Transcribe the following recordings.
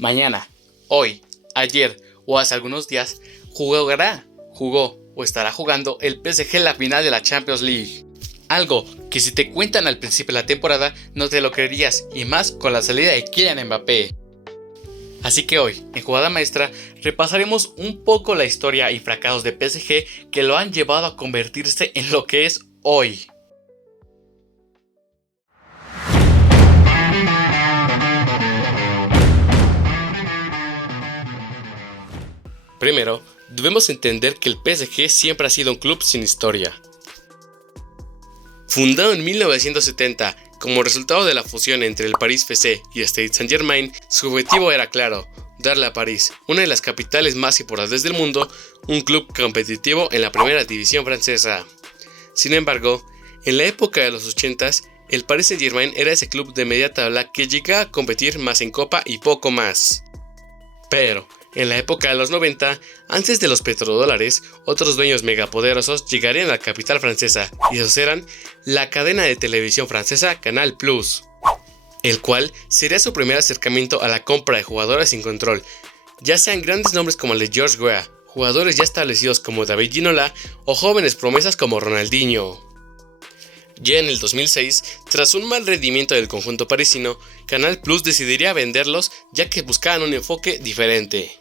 mañana, hoy, ayer o hace algunos días jugó o estará jugando el PSG en la final de la Champions League. Algo que si te cuentan al principio de la temporada no te lo creerías, y más con la salida de Kylian Mbappé. Así que hoy, en Jugada Maestra, repasaremos un poco la historia y fracasos de PSG que lo han llevado a convertirse en lo que es hoy. Primero, debemos entender que el PSG siempre ha sido un club sin historia. Fundado en 1970, como resultado de la fusión entre el Paris FC y Stade Saint-Germain, su objetivo era claro: darle a París, una de las capitales más importantes del mundo, un club competitivo en la primera división francesa. Sin embargo, en la época de los 80s, el Paris Saint-Germain era ese club de media tabla que llegaba a competir más en Copa y poco más. Pero en la época de los 90, antes de los petrodólares, otros dueños megapoderosos llegarían a la capital francesa, y esos eran la cadena de televisión francesa Canal+, el cual sería su primer acercamiento a la compra de jugadores sin control, ya sean grandes nombres como el de Georges Weah, jugadores ya establecidos como David Ginola o jóvenes promesas como Ronaldinho. Ya en el 2006, tras un mal rendimiento del conjunto parisino, Canal+ decidiría venderlos ya que buscaban un enfoque diferente.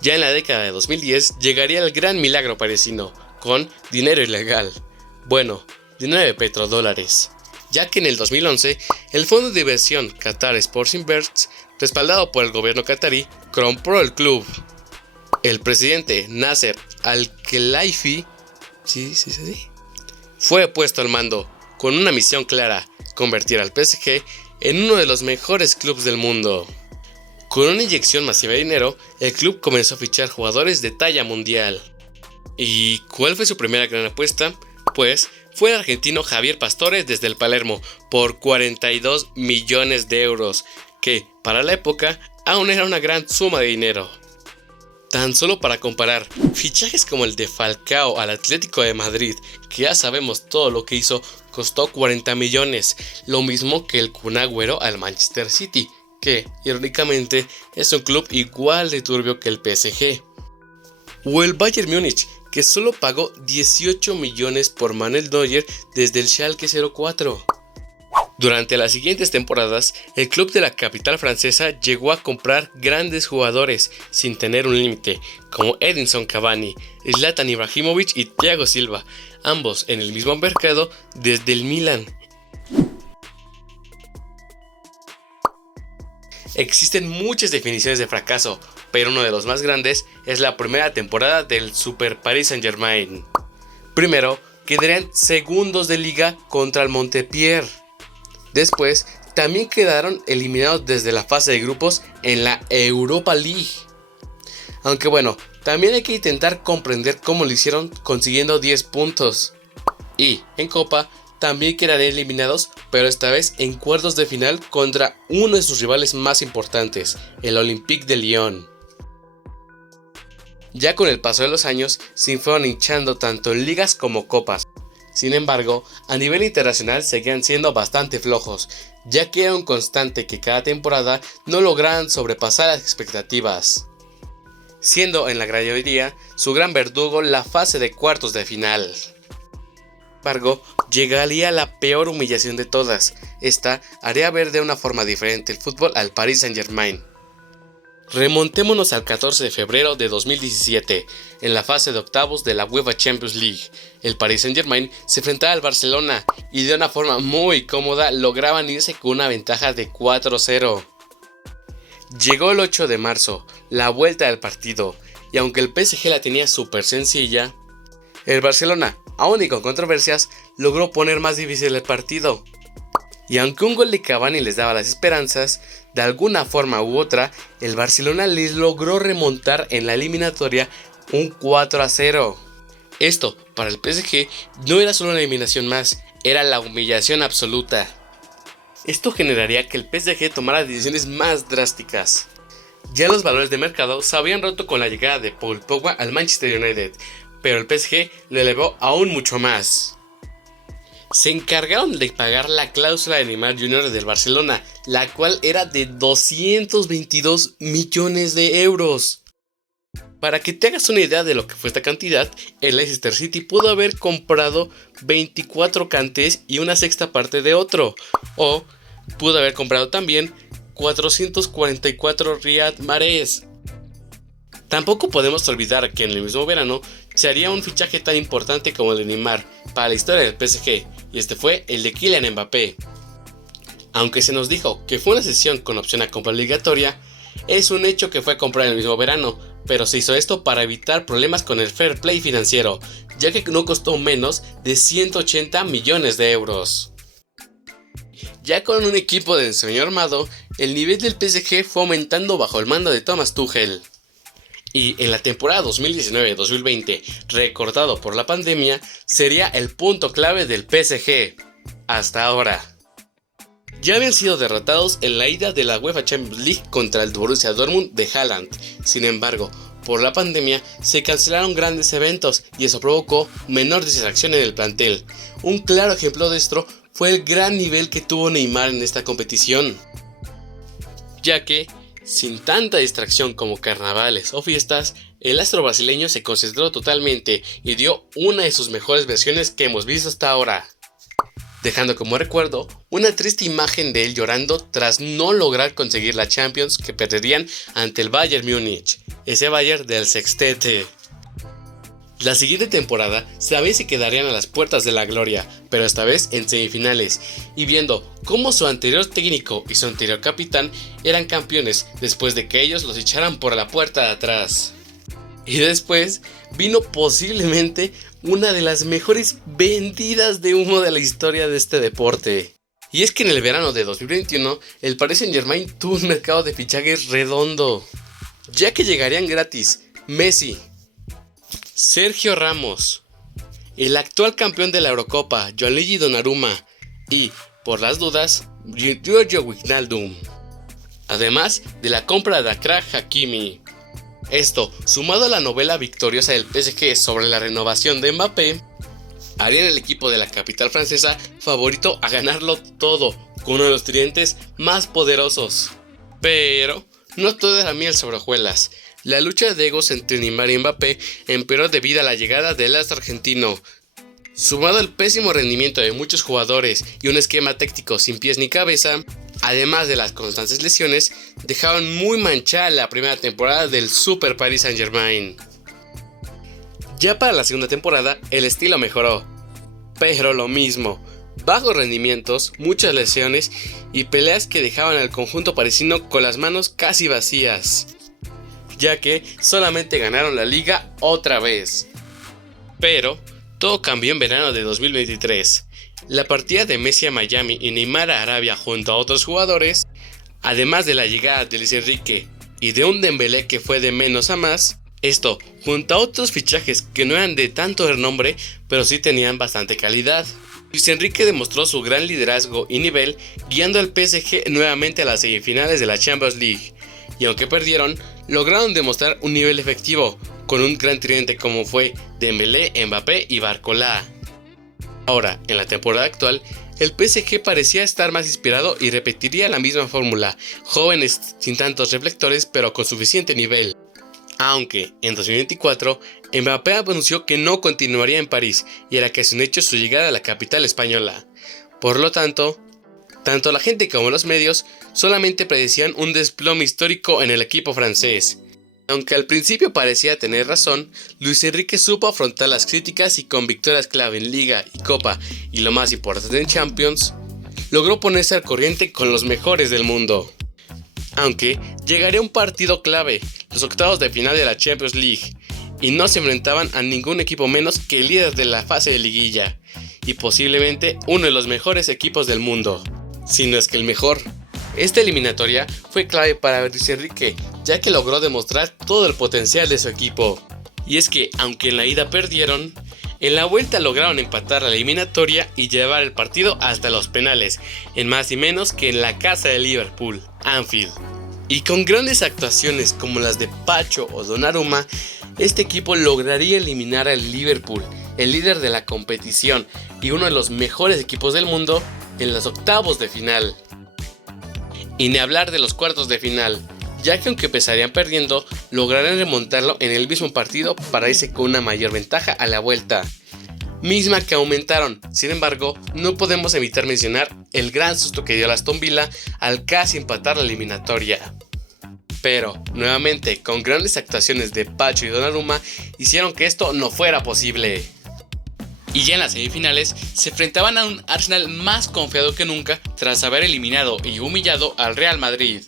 Ya en la década de 2010 llegaría el gran milagro parisino, con dinero ilegal. Bueno, dinero de petrodólares. Ya que en el 2011, el fondo de inversión Qatar Sports Invest, respaldado por el gobierno qatarí, compró el club. El presidente Nasser Al-Khelaifi fue puesto al mando, con una misión clara: convertir al PSG en uno de los mejores clubes del mundo. Con una inyección masiva de dinero, el club comenzó a fichar jugadores de talla mundial. ¿Y cuál fue su primera gran apuesta? Pues fue el argentino Javier Pastore desde el Palermo, por 42 millones de euros, que para la época aún era una gran suma de dinero. Tan solo para comparar, fichajes como el de Falcao al Atlético de Madrid, que ya sabemos todo lo que hizo, costó 40 millones, lo mismo que el Kun Agüero al Manchester City, que, irónicamente, es un club igual de turbio que el PSG. O el Bayern Múnich, que solo pagó 18 millones por Manuel Neuer desde el Schalke 04. Durante las siguientes temporadas, el club de la capital francesa llegó a comprar grandes jugadores sin tener un límite, como Edinson Cavani, Zlatan Ibrahimovic y Thiago Silva, ambos en el mismo mercado desde el Milan. Existen muchas definiciones de fracaso, pero uno de los más grandes es la primera temporada del Super Paris Saint-Germain. Primero, quedarían segundos de liga contra el Montpellier. Después, también quedaron eliminados desde la fase de grupos en la Europa League. Aunque bueno, también hay que intentar comprender cómo lo hicieron consiguiendo 10 puntos. Y en Copa también quedarían eliminados, pero esta vez en cuartos de final contra uno de sus rivales más importantes, el Olympique de Lyon. Ya con el paso de los años se fueron hinchando tanto en ligas como copas. Sin embargo, a nivel internacional seguían siendo bastante flojos, ya que era un constante que cada temporada no lograban sobrepasar las expectativas, siendo en la mayoría su gran verdugo la fase de cuartos de final. Sin embargo, llegaría la peor humillación de todas. Esta haría ver de una forma diferente el fútbol al Paris Saint-Germain. Remontémonos al 14 de febrero de 2017, en la fase de octavos de la UEFA Champions League. El Paris Saint-Germain se enfrentaba al Barcelona y de una forma muy cómoda lograban irse con una ventaja de 4-0. Llegó el 8 de marzo, la vuelta del partido, y aunque el PSG la tenía súper sencilla, el Barcelona, aún y con controversias, logró poner más difícil el partido. Y aunque un gol de Cavani les daba las esperanzas, de alguna forma u otra, el Barcelona les logró remontar en la eliminatoria un 4-0. Esto, para el PSG, no era solo una eliminación más, era la humillación absoluta. Esto generaría que el PSG tomara decisiones más drásticas. Ya los valores de mercado se habían roto con la llegada de Paul Pogba al Manchester United, pero el PSG lo elevó aún mucho más. se encargaron de pagar la cláusula de Neymar Jr. del Barcelona, la cual era de 222 millones de euros. Para que te hagas una idea de lo que fue esta cantidad, el Leicester City pudo haber comprado 24 Kantés y una sexta parte de otro, o pudo haber comprado también 444 Riyad Mahrez. Tampoco podemos olvidar que en el mismo verano se haría un fichaje tan importante como el de Neymar para la historia del PSG, y este fue el de Kylian Mbappé. Aunque se nos dijo que fue una cesión con opción a compra obligatoria, es un hecho que fue comprado en el mismo verano, pero se hizo esto para evitar problemas con el fair play financiero, ya que no costó menos de 180 millones de euros. Ya con un equipo de ensueño armado, el nivel del PSG fue aumentando bajo el mando de Thomas Tuchel. Y en la temporada 2019-2020, recordado por la pandemia, sería el punto clave del PSG. Hasta ahora. Ya habían sido derrotados en la ida de la UEFA Champions League contra el Borussia Dortmund de Haaland. Sin embargo, por la pandemia se cancelaron grandes eventos y eso provocó menor distracción en el plantel. Un claro ejemplo de esto fue el gran nivel que tuvo Neymar en esta competición, ya que, sin tanta distracción como carnavales o fiestas, el astro brasileño se concentró totalmente y dio una de sus mejores versiones que hemos visto hasta ahora, dejando como recuerdo una triste imagen de él llorando tras no lograr conseguir la Champions que perderían ante el Bayern Múnich, ese Bayern del sextete. La siguiente temporada también se quedarían a las puertas de la gloria, pero esta vez en semifinales, y viendo cómo su anterior técnico y su anterior capitán eran campeones después de que ellos los echaran por la puerta de atrás. Y después vino posiblemente una de las mejores vendidas de humo de la historia de este deporte. Y es que en el verano de 2021 el Paris Saint-Germain tuvo un mercado de fichajes redondo, ya que llegarían gratis Messi, Sergio Ramos, el actual campeón de la Eurocopa Gianluigi Donnarumma y, por las dudas, Giorgio Wijnaldum, además de la compra de Achraf Hakimi. Esto, sumado a la novela victoriosa del PSG sobre la renovación de Mbappé, harían el equipo de la capital francesa favorito a ganarlo todo, con uno de los tridentes más poderosos. Pero no todo era miel sobre hojuelas. La lucha de egos entre Neymar y Mbappé empeoró debido a la llegada del astro argentino. Sumado al pésimo rendimiento de muchos jugadores y un esquema táctico sin pies ni cabeza, además de las constantes lesiones, dejaron muy manchada la primera temporada del Super Paris Saint-Germain. Ya para la segunda temporada, el estilo mejoró, pero lo mismo, bajos rendimientos, muchas lesiones y peleas que dejaban al conjunto parisino con las manos casi vacías, ya que solamente ganaron la liga otra vez. Pero todo cambió en verano de 2023. La partida de Messi a Miami y Neymar a Arabia junto a otros jugadores, además de la llegada de Luis Enrique y de un Dembélé que fue de menos a más, esto junto a otros fichajes que no eran de tanto renombre pero sí tenían bastante calidad. Luis Enrique demostró su gran liderazgo y nivel guiando al PSG nuevamente a las semifinales de la Champions League, y aunque perdieron, lograron demostrar un nivel efectivo con un gran tridente como fue Dembélé, Mbappé y Barcola. Ahora, en la temporada actual, el PSG parecía estar más inspirado y repetiría la misma fórmula, jóvenes sin tantos reflectores pero con suficiente nivel. Aunque, en 2024, Mbappé anunció que no continuaría en París y era casi un hecho su llegada a la capital española. Por lo tanto la gente como los medios solamente predecían un desplome histórico en el equipo francés. Aunque al principio parecía tener razón, Luis Enrique supo afrontar las críticas y con victorias clave en Liga y Copa y lo más importante en Champions, logró ponerse al corriente con los mejores del mundo. Aunque llegaría un partido clave, los octavos de final de la Champions League, y no se enfrentaban a ningún equipo menos que el líder de la fase de liguilla, y posiblemente uno de los mejores equipos del mundo, si no es que el mejor. Esta eliminatoria fue clave para Luis Enrique, ya que logró demostrar todo el potencial de su equipo. Y es que, aunque en la ida perdieron, en la vuelta lograron empatar la eliminatoria y llevar el partido hasta los penales, en más y menos que en la casa de Liverpool, Anfield. Y con grandes actuaciones como las de Pacho o Donnarumma, este equipo lograría eliminar al Liverpool, el líder de la competición y uno de los mejores equipos del mundo en los octavos de final. Y ni hablar de los cuartos de final, ya que aunque empezarían perdiendo, lograrán remontarlo en el mismo partido para irse con una mayor ventaja a la vuelta, misma que aumentaron. Sin embargo, no podemos evitar mencionar el gran susto que dio el Aston Villa al casi empatar la eliminatoria. Pero, nuevamente, con grandes actuaciones de Pacho y Donnarumma, hicieron que esto no fuera posible. Y ya en las semifinales, se enfrentaban a un Arsenal más confiado que nunca tras haber eliminado y humillado al Real Madrid.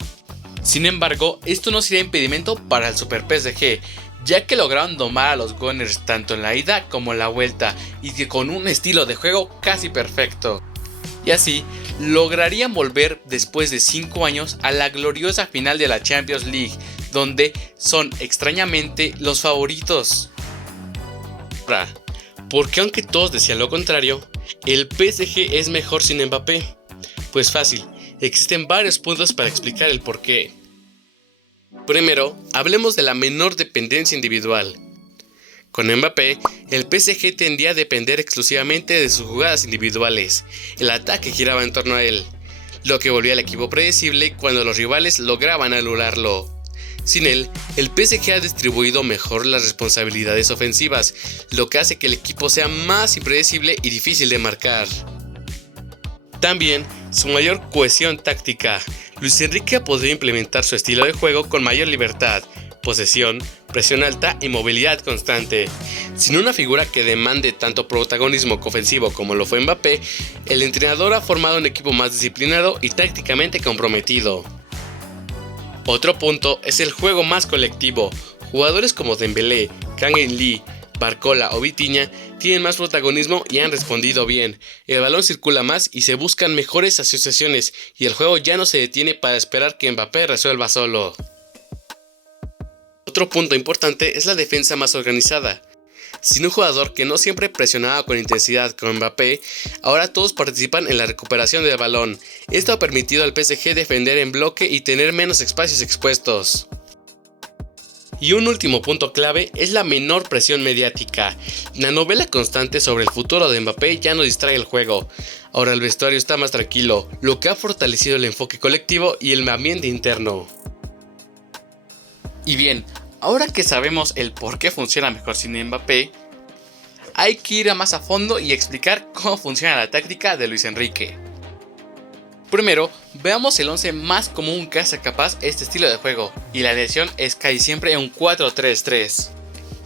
Sin embargo, esto no sería impedimento para el Super PSG, ya que lograron domar a los Gunners tanto en la ida como en la vuelta, y que con un estilo de juego casi perfecto. Y así, lograrían volver después de 5 años a la gloriosa final de la Champions League, donde son extrañamente los favoritos. Ahora, ¿por qué aunque todos decían lo contrario, el PSG es mejor sin Mbappé? Pues fácil, existen varios puntos para explicar el porqué. Primero, hablemos de la menor dependencia individual. Con Mbappé, el PSG tendía a depender exclusivamente de sus jugadas individuales. El ataque giraba en torno a él, lo que volvía al equipo predecible cuando los rivales lograban anularlo. Sin él, el PSG ha distribuido mejor las responsabilidades ofensivas, lo que hace que el equipo sea más impredecible y difícil de marcar. También, su mayor cohesión táctica. Luis Enrique ha podido implementar su estilo de juego con mayor libertad, posesión, presión alta y movilidad constante. Sin una figura que demande tanto protagonismo ofensivo como lo fue Mbappé, el entrenador ha formado un equipo más disciplinado y tácticamente comprometido. Otro punto es el juego más colectivo. Jugadores como Dembélé, Kang In-lee, Barcola o Vitinha tienen más protagonismo y han respondido bien. El balón circula más y se buscan mejores asociaciones, y el juego ya no se detiene para esperar que Mbappé resuelva solo. Otro punto importante es la defensa más organizada. Sin un jugador que no siempre presionaba con intensidad como Mbappé, ahora todos participan en la recuperación del balón. Esto ha permitido al PSG defender en bloque y tener menos espacios expuestos. Y un último punto clave es la menor presión mediática. La novela constante sobre el futuro de Mbappé ya no distrae el juego. Ahora el vestuario está más tranquilo, lo que ha fortalecido el enfoque colectivo y el ambiente interno. Y bien, ahora que sabemos el por qué funciona mejor sin Mbappé, hay que ir más a fondo y explicar cómo funciona la táctica de Luis Enrique. Primero, veamos el 11 más común que hace capaz este estilo de juego, y la elección es casi siempre un 4-3-3.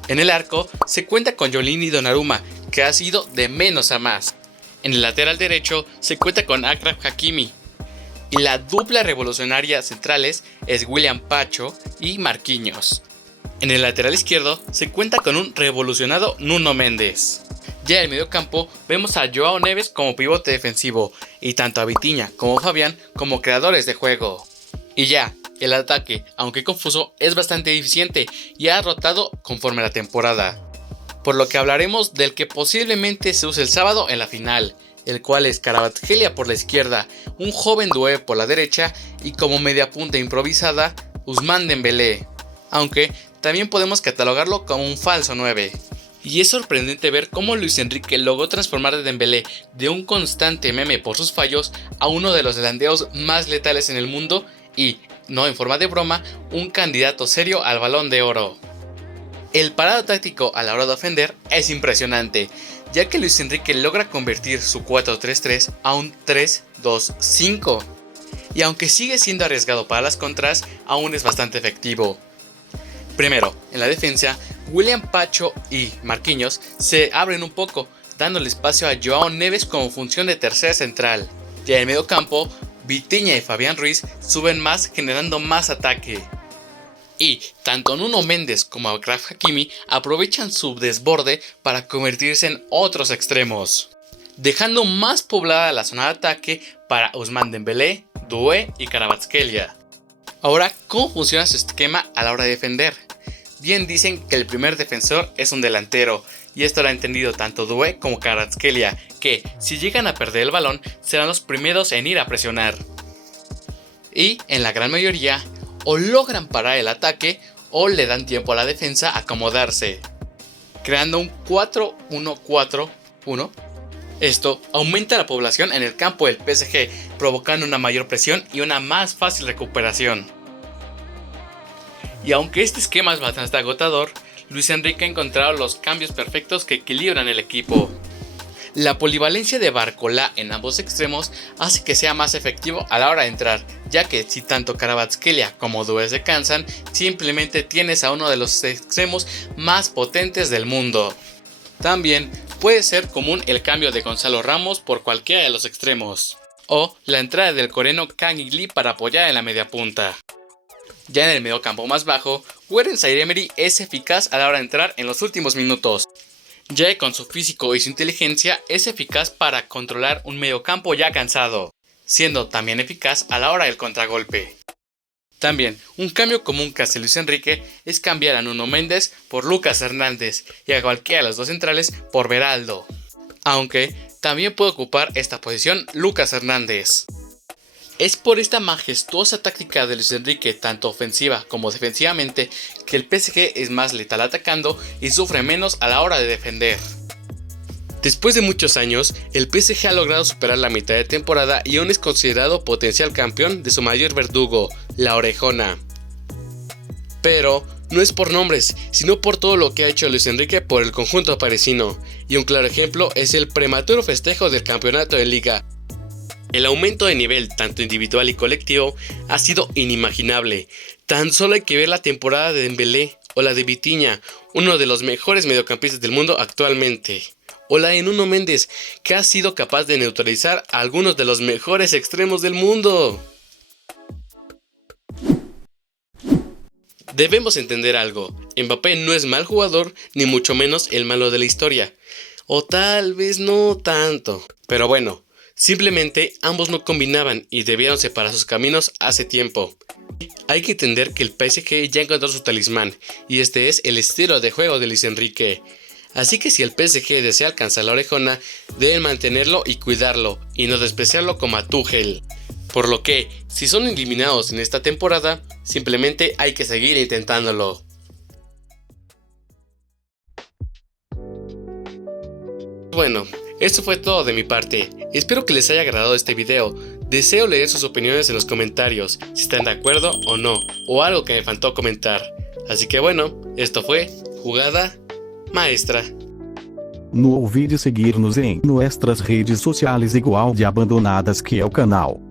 En el arco se cuenta con Jolin y Donnarumma, que ha sido de menos a más. En el lateral derecho se cuenta con Achraf Hakimi. Y la dupla revolucionaria centrales es William Pacho y Marquinhos. En el lateral izquierdo se cuenta con un revolucionado Nuno Méndez. Ya en el mediocampo vemos a Joao Neves como pivote defensivo, y tanto a Vitinha como Fabián como creadores de juego. Y ya, el ataque, aunque confuso, es bastante eficiente y ha rotado conforme la temporada. Por lo que hablaremos del que posiblemente se use el sábado en la final, el cual es Kvaratskhelia por la izquierda, un joven Doué por la derecha y como media punta improvisada, Ousmane Dembélé, aunque también podemos catalogarlo como un falso 9. Y es sorprendente ver cómo Luis Enrique logró transformar a Dembélé de un constante meme por sus fallos a uno de los delanteros más letales en el mundo y, no en forma de broma, un candidato serio al Balón de Oro. El parado táctico a la hora de ofender es impresionante, ya que Luis Enrique logra convertir su 4-3-3 a un 3-2-5. Y aunque sigue siendo arriesgado para las contras, aún es bastante efectivo. Primero, en la defensa, William Pacho y Marquinhos se abren un poco, dándole espacio a Joao Neves como función de tercera central. Ya en el medio campo, Vitinha y Fabián Ruiz suben más, generando más ataque. Y tanto Nuno Méndez como Achraf Hakimi aprovechan su desborde para convertirse en otros extremos, dejando más poblada la zona de ataque para Ousmane Dembélé, Doué y Kvaratskhelia. Ahora, ¿cómo funciona su esquema a la hora de defender? Bien dicen que el primer defensor es un delantero, y esto lo ha entendido tanto Doué como Kvaratskhelia, que si llegan a perder el balón serán los primeros en ir a presionar. Y en la gran mayoría, o logran parar el ataque o le dan tiempo a la defensa a acomodarse. creando un 4-1-4-1. Esto aumenta la población en el campo del PSG, provocando una mayor presión y una más fácil recuperación. Y aunque este esquema es bastante agotador, Luis Enrique ha encontrado los cambios perfectos que equilibran el equipo. La polivalencia de Barcola en ambos extremos hace que sea más efectivo a la hora de entrar, ya que si tanto Kvaratskhelia como Doué se cansan, simplemente tienes a uno de los extremos más potentes del mundo. También puede ser común el cambio de Gonzalo Ramos por cualquiera de los extremos, o la entrada del coreano Kang In-lee para apoyar en la media punta. Ya en el mediocampo más bajo, Warren Zaïre-Emery es eficaz a la hora de entrar en los últimos minutos, ya que con su físico y su inteligencia es eficaz para controlar un mediocampo ya cansado, siendo también eficaz a la hora del contragolpe. También, un cambio común que hace Luis Enrique es cambiar a Nuno Méndez por Lucas Hernández y a cualquiera de los dos centrales por Beraldo, aunque también puede ocupar esta posición Lucas Hernández. Es por esta majestuosa táctica de Luis Enrique, tanto ofensiva como defensivamente, que el PSG es más letal atacando y sufre menos a la hora de defender. Después de muchos años, el PSG ha logrado superar la mitad de temporada y aún es considerado potencial campeón de su mayor verdugo, la Orejona. Pero no es por nombres, sino por todo lo que ha hecho Luis Enrique por el conjunto parisino, y un claro ejemplo es el prematuro festejo del campeonato de liga. El aumento de nivel, tanto individual y colectivo, ha sido inimaginable. Tan solo hay que ver la temporada de Dembélé o la de Vitinha, uno de los mejores mediocampistas del mundo actualmente. O la de Nuno Méndez, que ha sido capaz de neutralizar a algunos de los mejores extremos del mundo. Debemos entender algo, Mbappé no es mal jugador, ni mucho menos el malo de la historia. O tal vez no tanto. Pero bueno, simplemente ambos no combinaban y debieron separar sus caminos hace tiempo. Hay que entender que el PSG ya encontró su talismán, y este es el estilo de juego de Luis Enrique. Así que si el PSG desea alcanzar la orejona, deben mantenerlo y cuidarlo, y no despreciarlo como a Tuchel. Por lo que, si son eliminados en esta temporada, simplemente hay que seguir intentándolo. Bueno, esto fue todo de mi parte. Espero que les haya agradado este video. Deseo leer sus opiniones en los comentarios, si están de acuerdo o no, o algo que me faltó comentar. Así que bueno, esto fue Jugada Maestra. No olvide seguir-nos em nossas redes sociais igual de abandonadas que é o canal.